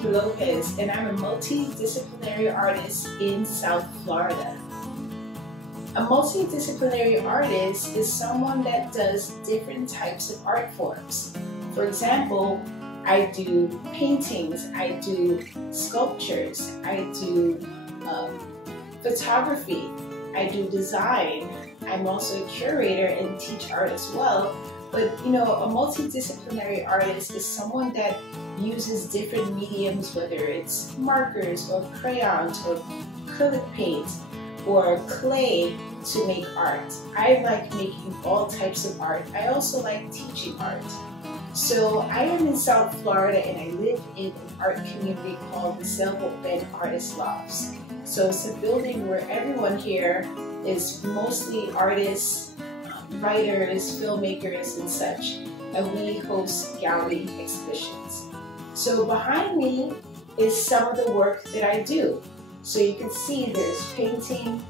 Niki Lopez, and I'm a multidisciplinary artist in South Florida. A multidisciplinary artist is someone that does different types of art forms. For example, I do paintings, I do sculptures, I do photography, I do design. I'm also a curator and teach art as well. But you know, a multidisciplinary artist is someone that uses different mediums, whether it's markers or crayons or acrylic paint or clay to make art. I like making all types of art. I also like teaching art. So I am in South Florida and I live in an art community called the Sailboat Bend Artist Lofts. So it's a building where everyone here is mostly artists, writers, filmmakers, and such, and we host gallery exhibitions. So behind me is some of the work that I do. So you can see there's paintings,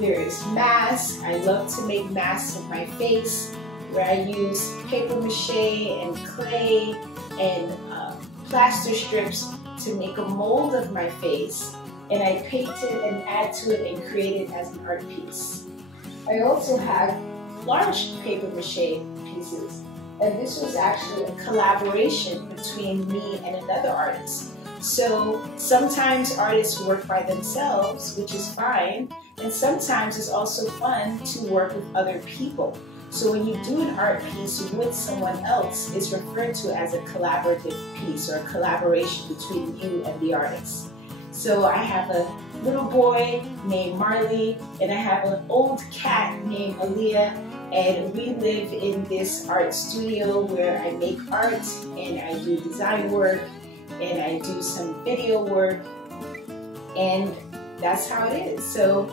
there's masks. I love to make masks of my face, where I use paper mache and clay and plaster strips to make a mold of my face, and I paint it and add to it and create it as an art piece. I also have large paper mache pieces, and this was actually a collaboration between me and another artist. So sometimes artists work by themselves, which is fine, and sometimes it's also fun to work with other people. So when you do an art piece with someone else, it's referred to as a collaborative piece or a collaboration between you and the artist. So I have a little boy named Marley, and I have an old cat named Aaliyah, and we live in this art studio where I make art and I do design work and I do some video work, and that's how it is. So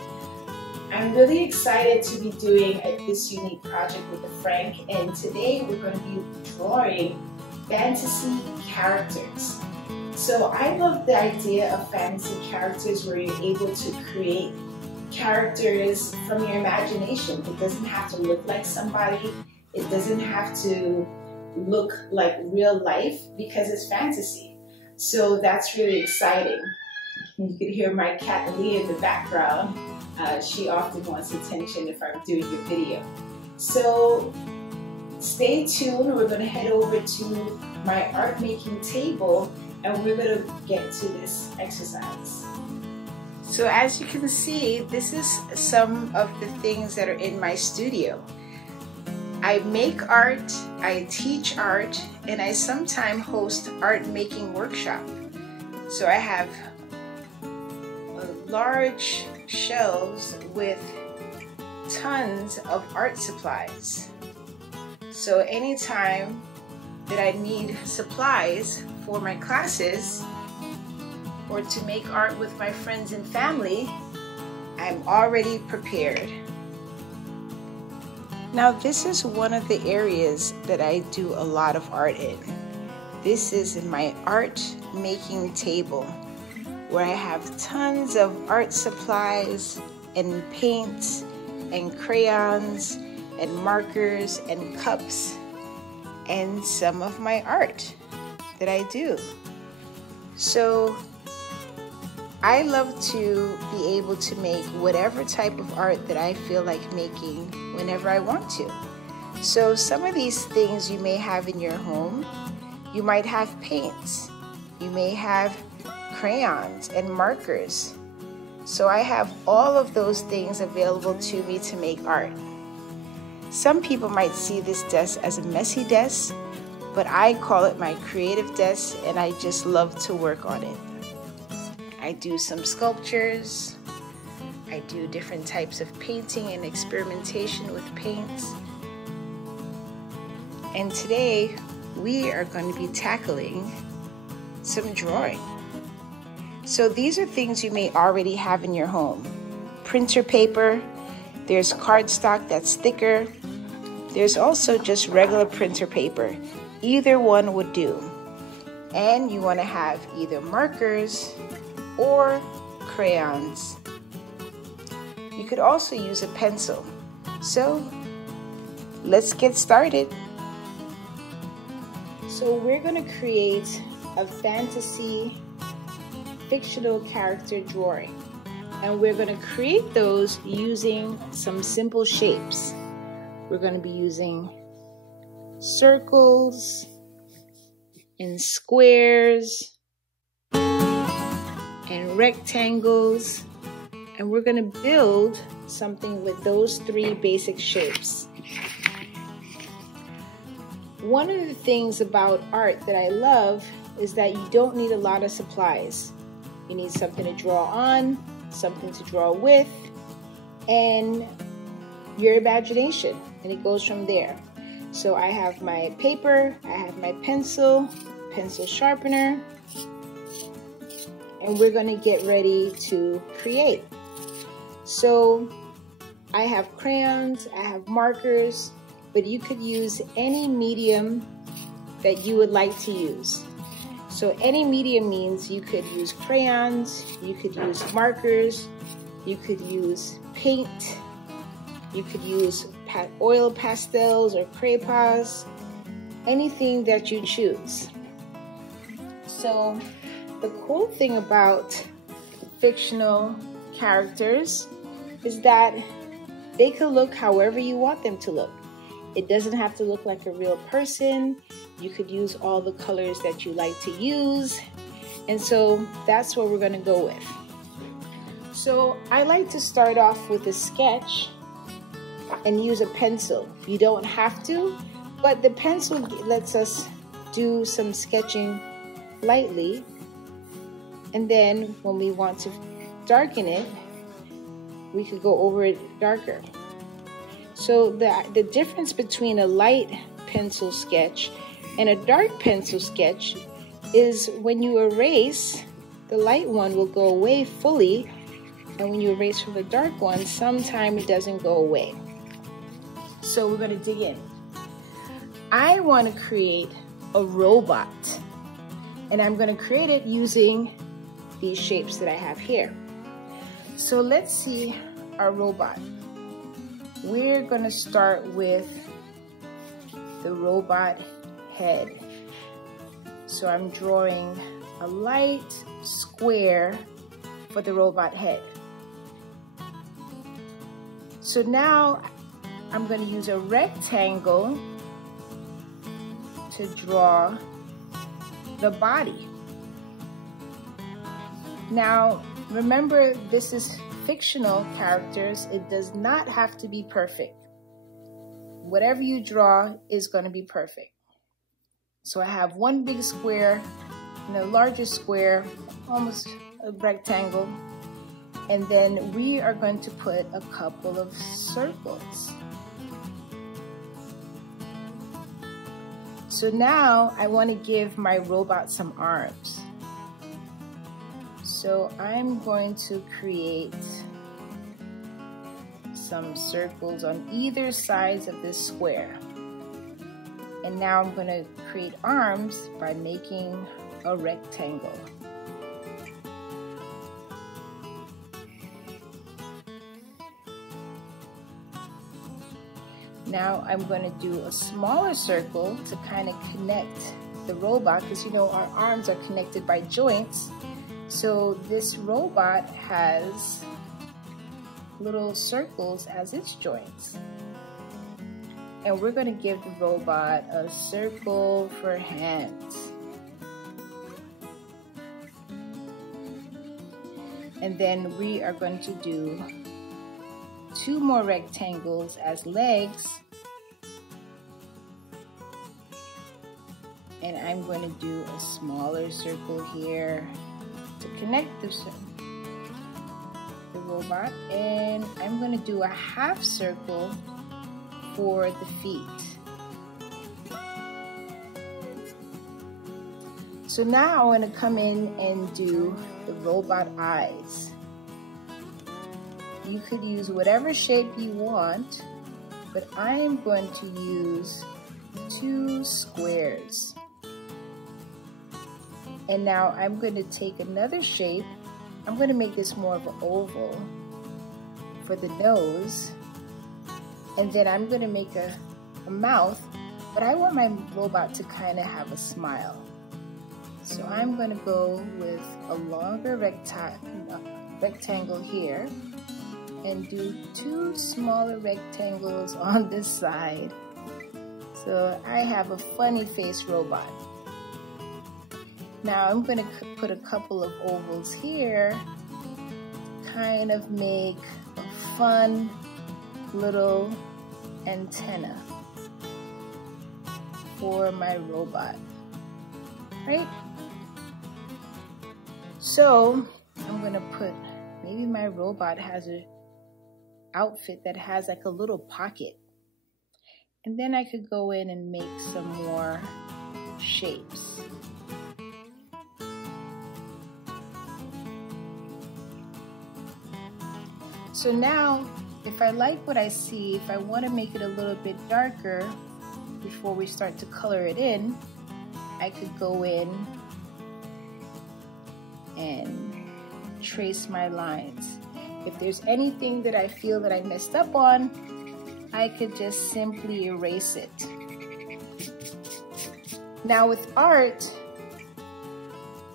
I'm really excited to be doing this unique project with Frank, and today we're going to be drawing fantasy characters. So I love the idea of fantasy characters where you're able to create characters from your imagination. It doesn't have to look like somebody. It doesn't have to look like real life because it's fantasy. So that's really exciting. You can hear my cat Aaliyah in the background. She often wants attention if I'm doing a video. So stay tuned. We're going to head over to my art making table and we're going to get to this exercise. So as you can see, this is some of the things that are in my studio. I make art, I teach art, and I sometimes host art making workshop. So I have large shelves with tons of art supplies. So anytime that I need supplies for my classes or to make art with my friends and family, I'm already prepared. Now this is one of the areas that I do a lot of art in. This is in my art making table, where I have tons of art supplies and paints and crayons and markers and cups and some of my art that I do. So I love to be able to make whatever type of art that I feel like making whenever I want to. So some of these things you may have in your home. You might have paints. You may have crayons and markers. So I have all of those things available to me to make art. Some people might see this desk as a messy desk, but I call it my creative desk, and I just love to work on it. I do some sculptures. I do different types of painting and experimentation with paints. And today we are going to be tackling some drawing. So these are things you may already have in your home. Printer paper, there's cardstock that's thicker. There's also just regular printer paper. Either one would do. And you want to have either markers or crayons. You could also use a pencil. So let's get started. So we're going to create a fantasy fictional character drawing. And we're going to create those using some simple shapes. We're going to be using circles and squares and rectangles. And we're going to build something with those three basic shapes. One of the things about art that I love is that you don't need a lot of supplies. You need something to draw on, something to draw with, and your imagination, and it goes from there. So I have my paper, I have my pencil sharpener, and we're going to get ready to create. So I have crayons, I have markers, but you could use any medium that you would like to use. So any medium means you could use crayons, you could use markers, you could use paint, you could use oil pastels or crayons, anything that you choose. So the cool thing about fictional characters is that they could look however you want them to look. It doesn't have to look like a real person. You could use all the colors that you like to use. And so that's what we're going to go with. So I like to start off with a sketch and use a pencil. You don't have to, but the pencil lets us do some sketching lightly. And then when we want to darken it, we could go over it darker. So the difference between a light pencil sketch and a dark pencil sketch is when you erase, the light one will go away fully, and when you erase from the dark one, sometimes it doesn't go away. So we're going to dig in. I want to create a robot, and I'm going to create it using these shapes that I have here. So let's see our robot. We're going to start with the robot head. So I'm drawing a light square for the robot head. So now I'm going to use a rectangle to draw the body. Now remember, this is fictional characters. It does not have to be perfect. Whatever you draw is going to be perfect. So I have one big square and a larger square, almost a rectangle, and then we are going to put a couple of circles. So now I want to give my robot some arms. So I'm going to create some circles on either sides of this square. And now I'm going to create arms by making a rectangle. Now I'm going to do a smaller circle to kind of connect the robot, because you know our arms are connected by joints. So this robot has little circles as its joints. And we're going to give the robot a circle for hands. And then we are going to do 2 more rectangles as legs. And I'm going to do a smaller circle here to connect the robot, and I'm going to do a half circle for the feet. So now I want to come in and do the robot eyes. You could use whatever shape you want, but I am going to use 2 squares. And now I'm going to take another shape. I'm going to make this more of an oval for the nose. And then I'm going to make a mouth, but I want my robot to kind of have a smile. So I'm going to go with a longer rectangle here and do 2 smaller rectangles on this side. So I have a funny face robot. Now I'm going to put a couple of ovals here, kind of make a fun little antenna for my robot, right? So I'm going to put, maybe my robot has an outfit that has like a little pocket. And then I could go in and make some more shapes. So now, if I like what I see, if I want to make it a little bit darker before we start to color it in, I could go in and trace my lines. If there's anything that I feel that I messed up on, I could just simply erase it. Now with art,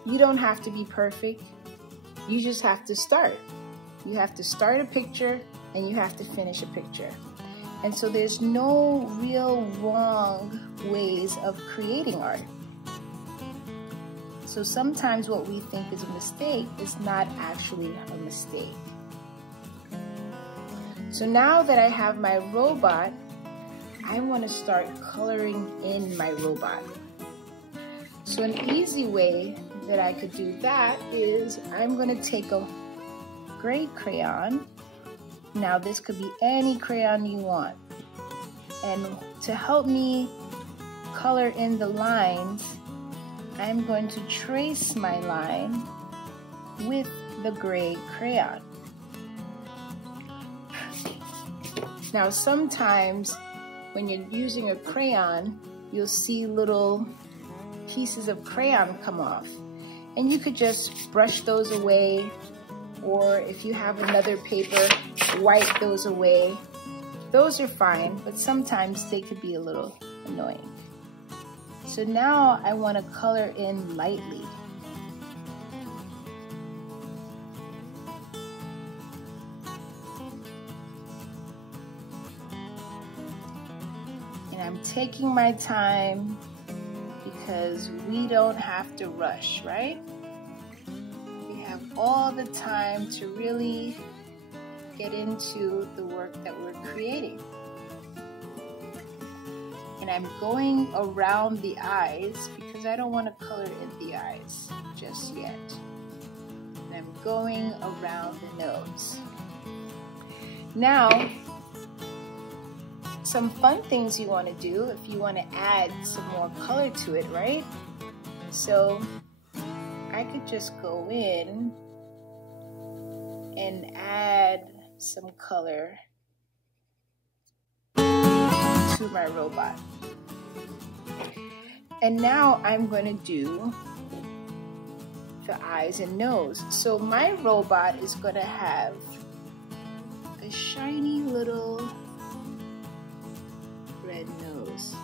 you don't have to be perfect. You just have to start. You have to start a picture and you have to finish a picture. And so there's no real wrong ways of creating art. So sometimes what we think is a mistake is not actually a mistake. So now that I have my robot, I want to start coloring in my robot. So an easy way that I could do that is I'm going to take a gray crayon. Now this could be any crayon you want. And to help me color in the lines, I'm going to trace my line with the gray crayon. Now sometimes when you're using a crayon, you'll see little pieces of crayon come off. And you could just brush those away, or if you have another paper, wipe those away. Those are fine, but sometimes they could be a little annoying. So now I want to color in lightly. And I'm taking my time because we don't have to rush, right? We have all the time to really get into the work that we're creating. And I'm going around the eyes because I don't want to color in the eyes just yet. And I'm going around the nose. Now, some fun things you want to do if you want to add some more color to it, right? So I could just go in and add some color to my robot. And now I'm going to do the eyes and nose. So my robot is going to have a shiny little red nose.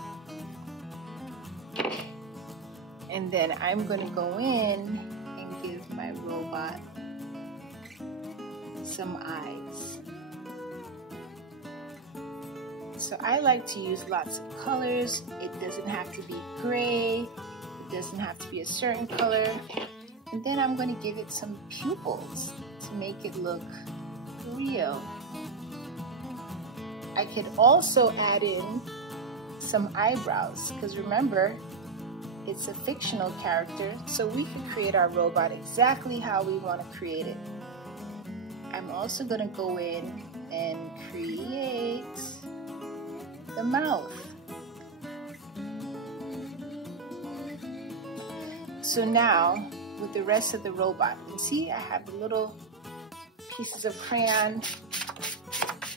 And then I'm going to go in and give my robot some eyes. So I like to use lots of colors. It doesn't have to be gray. It doesn't have to be a certain color. And then I'm going to give it some pupils to make it look real. I could also add in some eyebrows, because remember, it's a fictional character, so we can create our robot exactly how we want to create it. I'm also going to go in and create the mouth. So now, with the rest of the robot, you see I have the little pieces of crayon.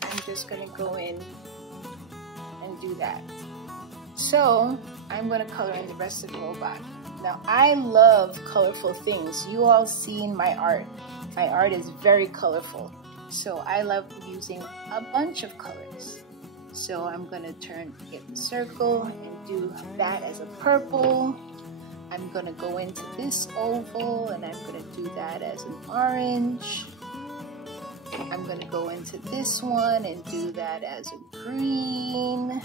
I'm just going to go in and do that. So I'm going to color in the rest of the robot. Now I love colorful things. You all seen my art. My art is very colorful. So I love using a bunch of colors. So I'm going to get the circle and do that as a purple. I'm going to go into this oval and I'm going to do that as an orange. I'm going to go into this one and do that as a green.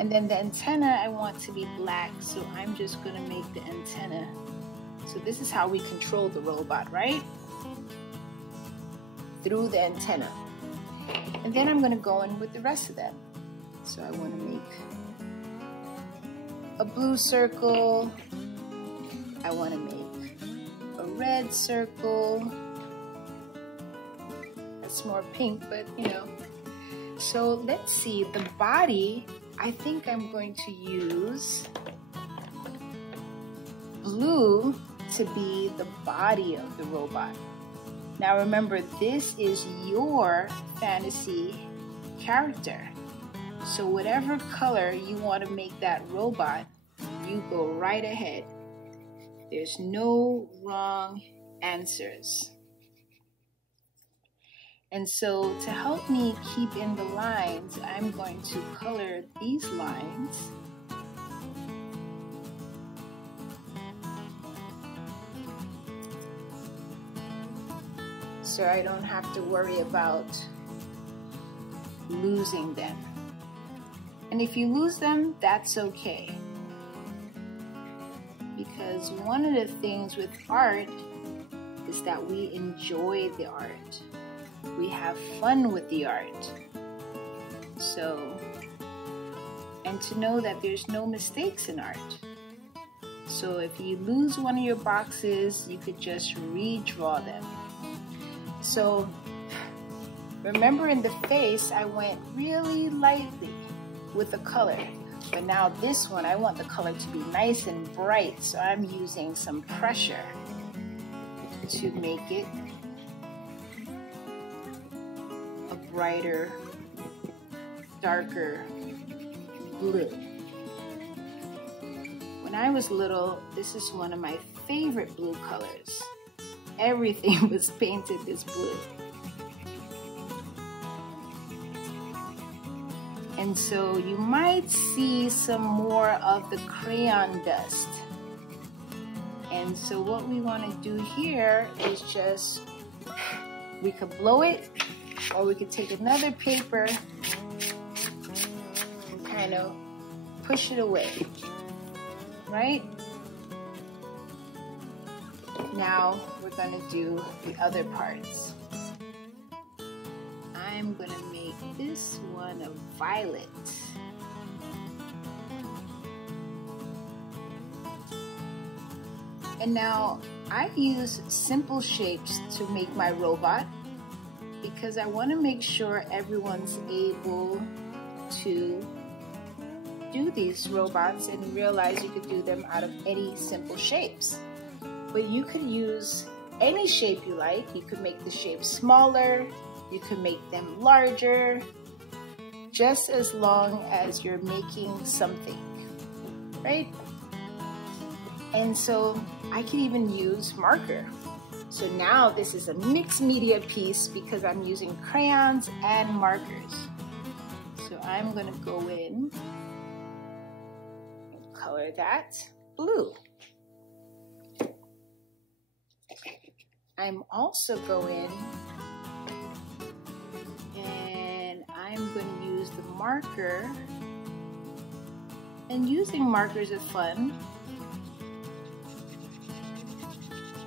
And then the antenna I want to be black, so I'm just going to make the antenna. So this is how we control the robot, right? Through the antenna. And then I'm going to go in with the rest of them. So I want to make a blue circle. I want to make a red circle. That's more pink, but you know. So let's see, the body, I think I'm going to use blue to be the body of the robot. Now remember, this is your fantasy character. So whatever color you want to make that robot, you go right ahead. There's no wrong answers. And so to help me keep in the lines, I'm going to color these lines. So I don't have to worry about losing them. And if you lose them, that's okay. Because one of the things with art is that we enjoy the art. We have fun with the art. So, and to know that there's no mistakes in art. So if you lose one of your boxes, you could just redraw them. So remember, in the face, I went really lightly with the color. But now this one, I want the color to be nice and bright. So I'm using some pressure to make it a brighter, darker blue. When I was little, this is one of my favorite blue colors. Everything was painted this blue. And so you might see some more of the crayon dust. And so what we want to do here is just, we could blow it, or we could take another paper and kind of push it away, right? Now we're going to do the other parts. I'm going to make this one a violet. And now I use simple shapes to make my robot because I want to make sure everyone's able to do these robots and realize you could do them out of any simple shapes. But you could use any shape you like. You could make the shape smaller, you could make them larger, just as long as you're making something, right? And so I can even use marker. So now this is a mixed media piece because I'm using crayons and markers. So I'm gonna go in and color that blue. I'm also going and I'm going to use the marker, and using markers is fun.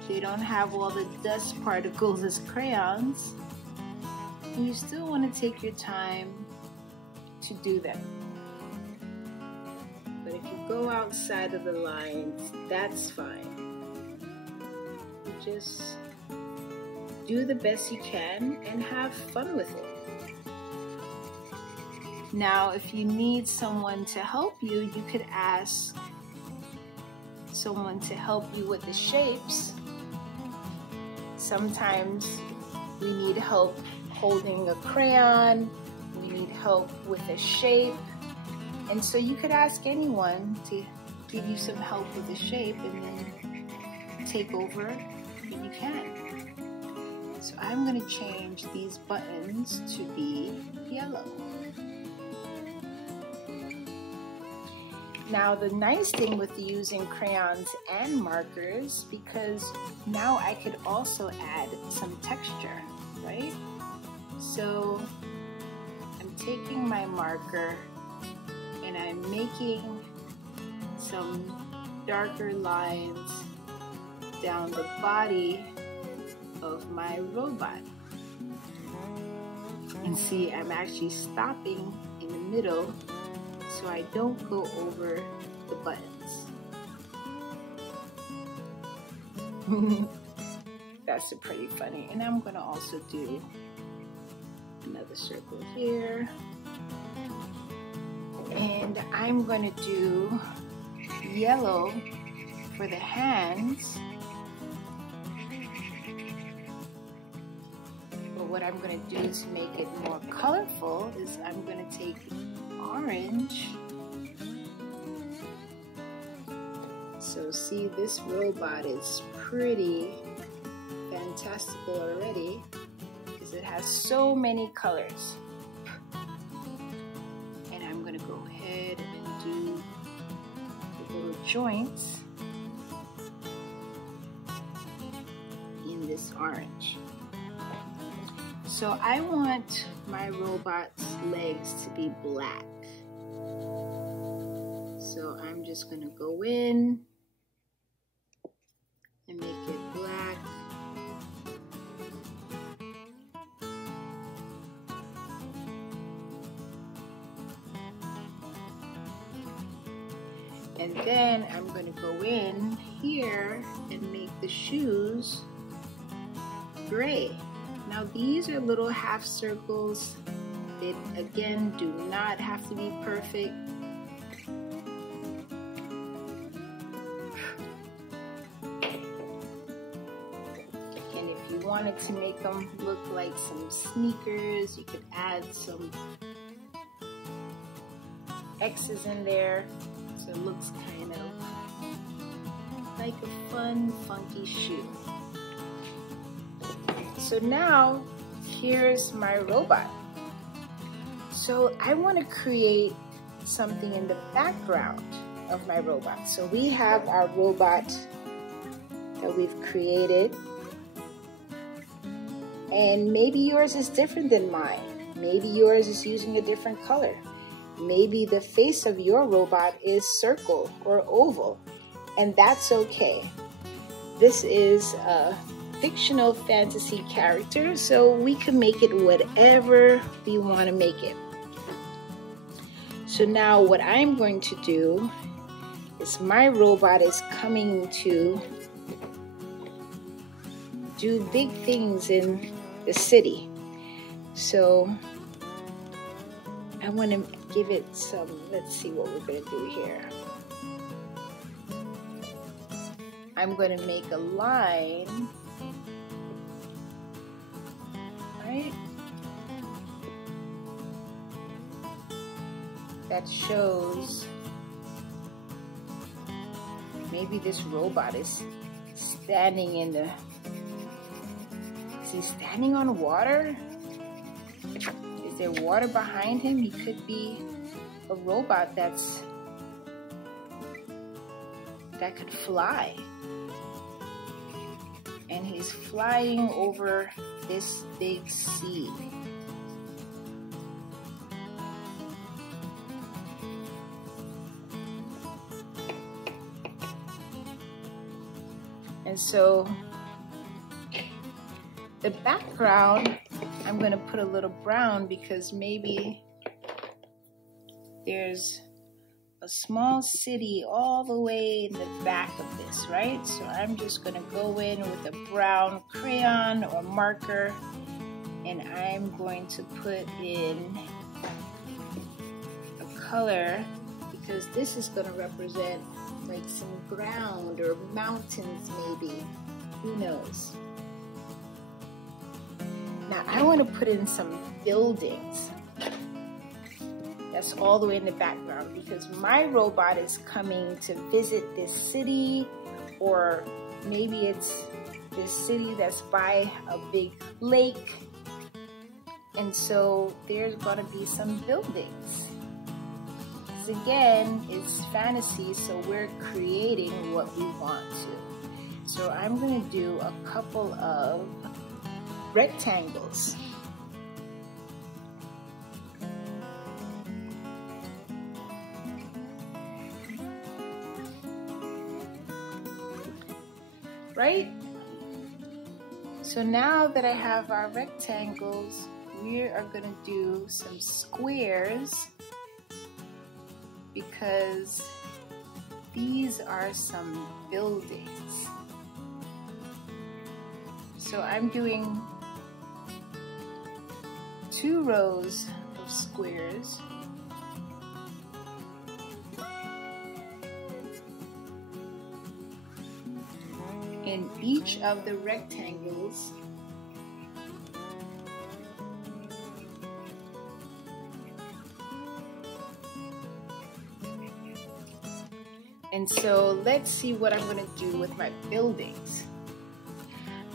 They don't have all the dust particles as crayons, and you still want to take your time to do them. But if you go outside of the lines, that's fine. You just do the best you can and have fun with it. Now, if you need someone to help you, you could ask someone to help you with the shapes. Sometimes we need help holding a crayon, we need help with a shape, and so you could ask anyone to give you some help with the shape and then take over when you can. So I'm going to change these buttons to be yellow. Now the nice thing with using crayons and markers, because now I could also add some texture, right? So I'm taking my marker and I'm making some darker lines down the body of my robot. And see, I'm actually stopping in the middle so I don't go over the buttons. That's pretty funny. And I'm gonna also do another circle here. And I'm gonna do yellow for the hands. But what I'm gonna do to make it more colorful is I'm gonna take orange. So see, this robot is pretty fantastical already because it has so many colors. And I'm gonna go ahead and do the little joints in this orange. So I want my robot's legs to be black. So I'm just gonna go in and make it black. And then I'm gonna go in here and make the shoes gray. Now these are little half circles. They again do not have to be perfect. And if you wanted to make them look like some sneakers, you could add some X's in there so it looks kind of like a fun, funky shoe. So now, here's my robot. So I want to create something in the background of my robot. So we have our robot that we've created. And maybe yours is different than mine. Maybe yours is using a different color. Maybe the face of your robot is circle or oval. And that's okay. This is a fictional fantasy character, so we can make it whatever we want to make it. So now what I'm going to do is my robot is coming to do big things in the city. So I want to give it some, let's see what we're going to do here. I'm going to make a line, right, that shows maybe this robot is standing in the, is he standing on water? Is there water behind him? He could be a robot that could fly. And he's flying over this big sea. And so the background, I'm going to put a little brown because maybe there's a small city all the way in the back of this, right? So I'm just going to go in with a brown crayon or marker, and I'm going to put in a color because this is going to represent like some ground or mountains maybe, who knows. Now I want to put in some buildings. That's all the way in the background because my robot is coming to visit this city, or maybe it's this city that's by a big lake, and so there's going to be some buildings. because again, it's fantasy, so we're creating what we want to. So I'm going to do a couple of rectangles. Right? So now that I have our rectangles, we are going to do some squares because these are some buildings. So I'm doing 2 rows of squares. In each of the rectangles, and so let's see what I'm going to do with my buildings.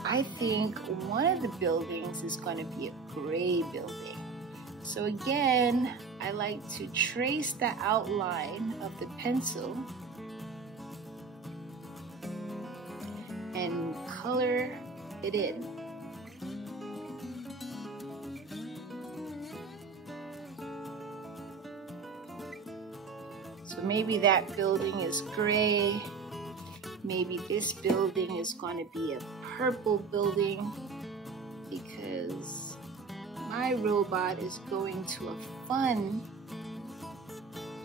I think one of the buildings is going to be a gray building. So again, I like to trace the outline of the pencil and color it in. So maybe that building is gray. Maybe this building is going to be a purple building because my robot is going to a fun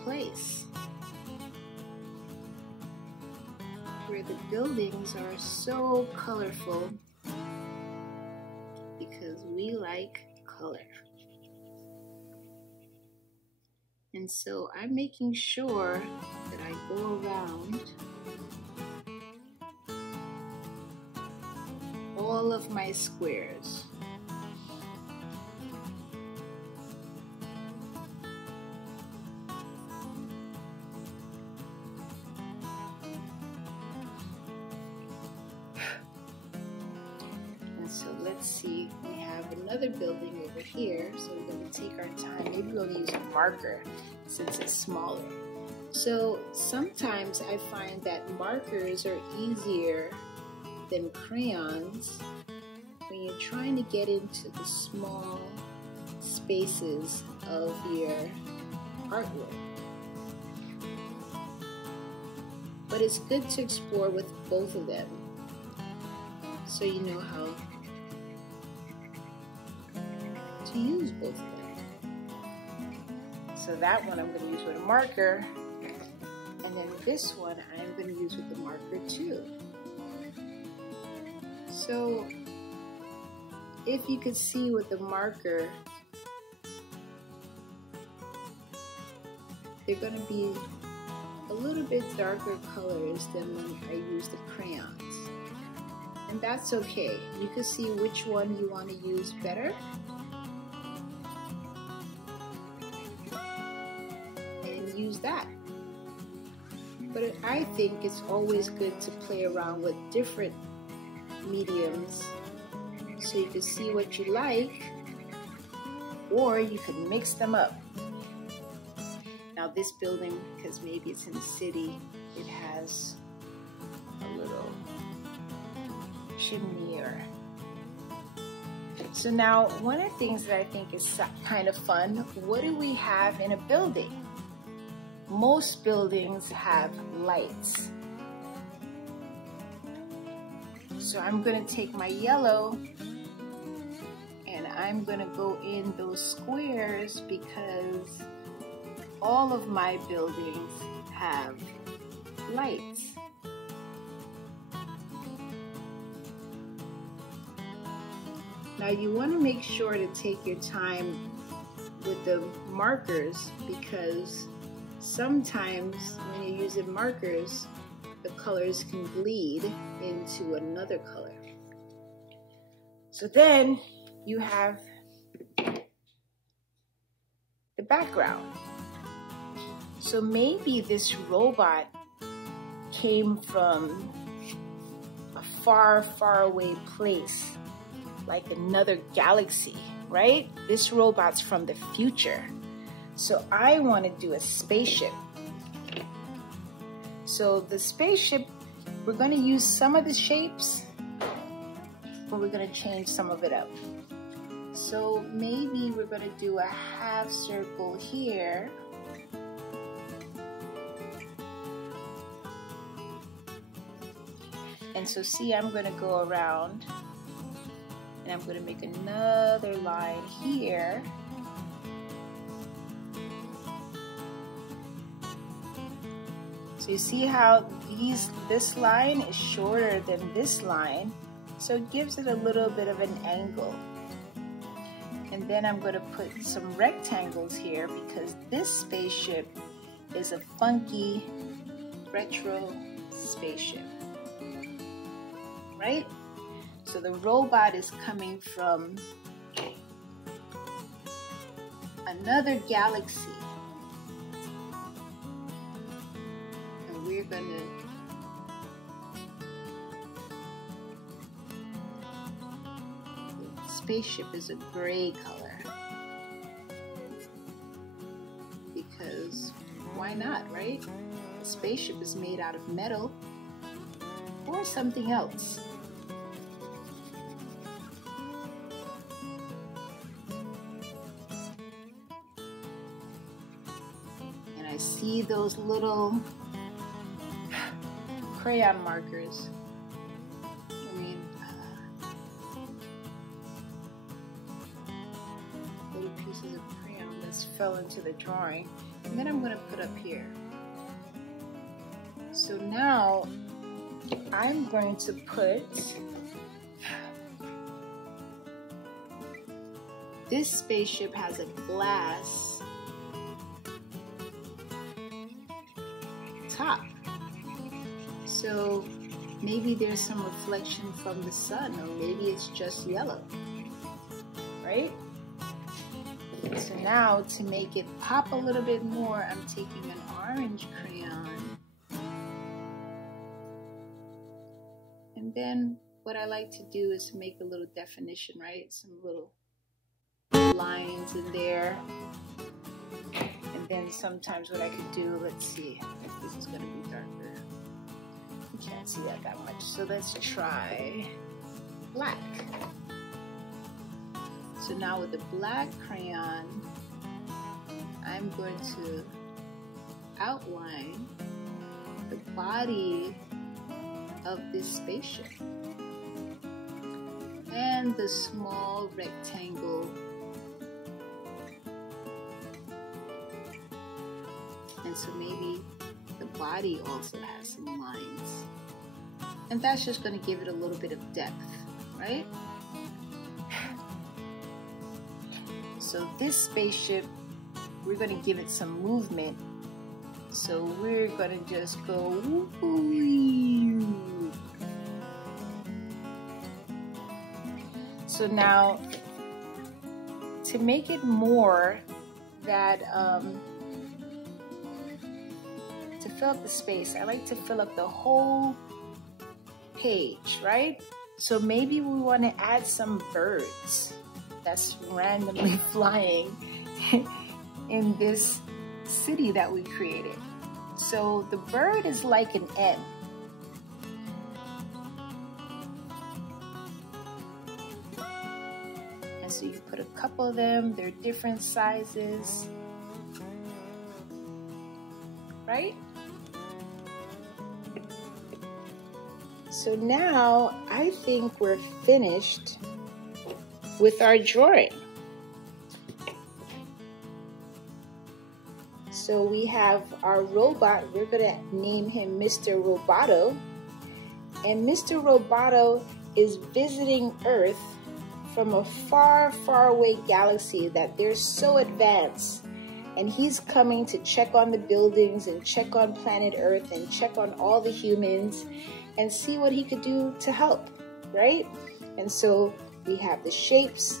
place where the buildings are so colorful because we like color. And so I'm making sure that I go around all of my squares. So let's see, we have another building over here, so we're going to take our time. Maybe we'll use a marker since it's smaller. So sometimes I find that markers are easier than crayons when you're trying to get into the small spaces of your artwork. But it's good to explore with both of them so you know how to use both of them. So that one I'm going to use with a marker, and then this one I'm going to use with the marker too. So if you could see with the marker, they're going to be a little bit darker colors than when I use the crayons. And that's okay. You can see which one you want to use better. And use that. But I think it's always good to play around with different mediums so you can see what you like, or you can mix them up. Now this building, because maybe it's in the city, it has a little chimney or... So now one of the things that I think is kind of fun, what do we have in a building? Most buildings have lights. So I'm going to take my yellow and I'm going to go in those squares because all of my buildings have lights. Now you want to make sure to take your time with the markers because sometimes when you're using markers, the colors can bleed into another color. So then you have the background. So maybe this robot came from a far, far away place, like another galaxy, right? This robot's from the future. So I want to do a spaceship. So the spaceship, we're going to use some of the shapes, but we're going to change some of it up. So maybe we're going to do a half circle here. And so see, I'm going to go around and I'm going to make another line here. So you see how this line is shorter than this line, so it gives it a little bit of an angle. And then I'm going to put some rectangles here because this spaceship is a funky retro spaceship, right? So the robot is coming from another galaxy. And we're gonna the spaceship is a gray color. Because why not, right? The spaceship is made out of metal or something else. I see those little crayon markers. I mean, little pieces of crayon that fell into the drawing. And then I'm going to put up here. So now I'm going to put this spaceship has a glass top. So maybe there's some reflection from the sun, or maybe it's just yellow, right? So now to make it pop a little bit more, I'm taking an orange crayon. And then what I like to do is make a little definition, right? Some little lines in there. And then sometimes what I could do, let's see if this is going to be darker. You can't see that much. So let's try black. So now with the black crayon, I'm going to outline the body of this spaceship and the small rectangle. And so maybe the body also has some lines. And that's just going to give it a little bit of depth, right? So this spaceship, we're going to give it some movement. So we're going to just go woo-hoo. So now, to make it more that, to fill up the space, I like to fill up the whole page, right? So maybe we want to add some birds that's randomly flying in this city that we created. So the bird is like an M. And so you put a couple of them, they're different sizes, right? So now I think we're finished with our drawing. So we have our robot. We're gonna name him Mr. Roboto. And Mr. Roboto is visiting Earth from a far, far away galaxy that they're so advanced. And he's coming to check on the buildings and check on planet Earth and check on all the humans and see what he could do to help, right? And so we have the shapes,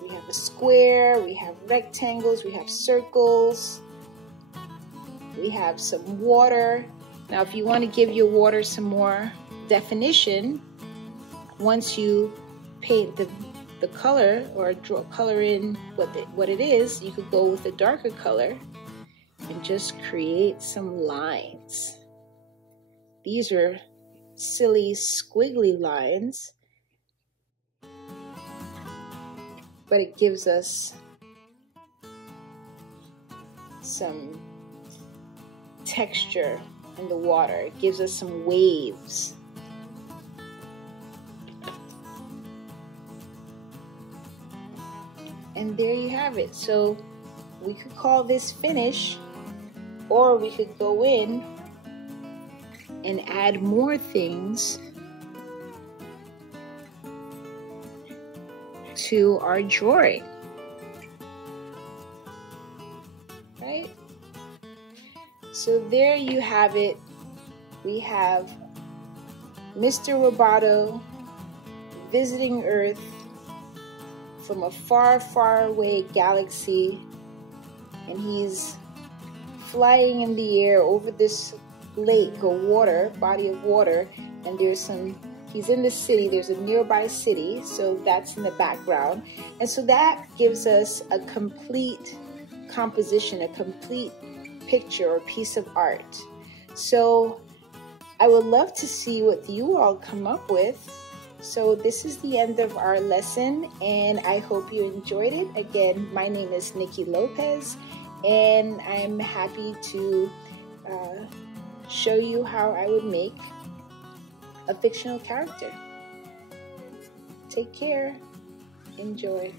we have a square, we have rectangles, we have circles, we have some water. Now, if you want to give your water some more definition, once you paint the the color or draw color in what it is, you could go with a darker color and just create some lines. These are silly squiggly lines, but it gives us some texture in the water. It gives us some waves. And there you have it. So we could call this finish, or we could go in and add more things to our drawing, right? So there you have it. We have Mr. Roboto visiting Earth from a far, far away galaxy, and he's flying in the air over this lake or water, body of water, and he's in the city, there's a nearby city, so that's in the background. And so that gives us a complete composition, a complete picture or piece of art. So I would love to see what you all come up with. So this is the end of our lesson, and I hope you enjoyed it. Again, my name is Niki Lopez, and I'm happy to show you how I would make a fictional character. Take care. Enjoy.